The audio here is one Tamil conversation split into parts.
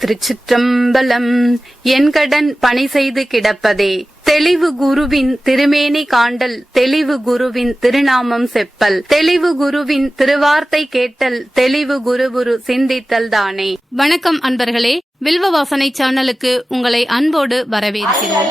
திருச்சிற்றம்பலம் என் கடன் பணி செய்து கிடப்பதே. தெளிவு குருவின் திருமேனி காண்டல் தெளிவு குருவின் திருநாமம் செப்பல் தெளிவு குருவின் திருவார்த்தை கேட்டல் தெளிவு குருகுரு சிந்தித்தல் தானே. வணக்கம் அன்பர்களே வில்வ வாசனை சேனலுக்கு உங்களை அன்போடு வரவேற்கிறோம்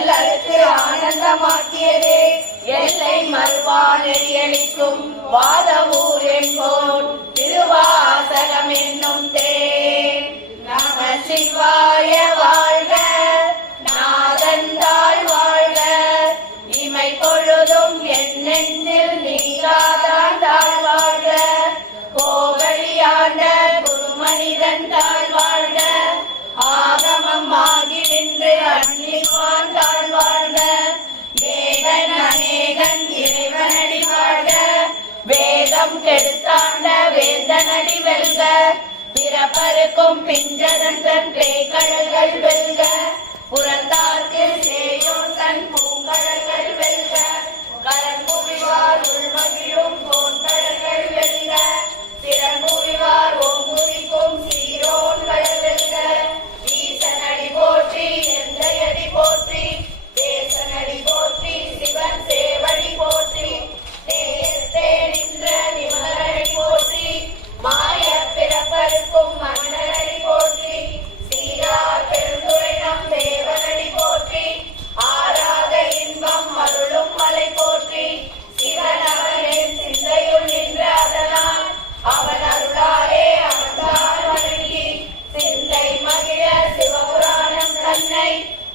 மறுவா நெறியளிக்கும். வாதவூர் என்போன் திருவாசகம் என்னும் தேன். நம சிவாய வாழ்க நாதந்தாள் வாழ்க. இமை பொழுதும் என் நெஞ்சில் நீராதான் தாழ் வாழ்க. கோவழியாண்ட குருமனிதன் தாழ் வேதம் கெடுத்தாண்ட வேந்தனடி வெல்க. பிறப்பருக்கும் பிஞ்சதன் தன் பேய்கள்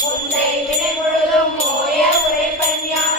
உன்னை வினை முழுதும் ஓய உரைப்பன் யான்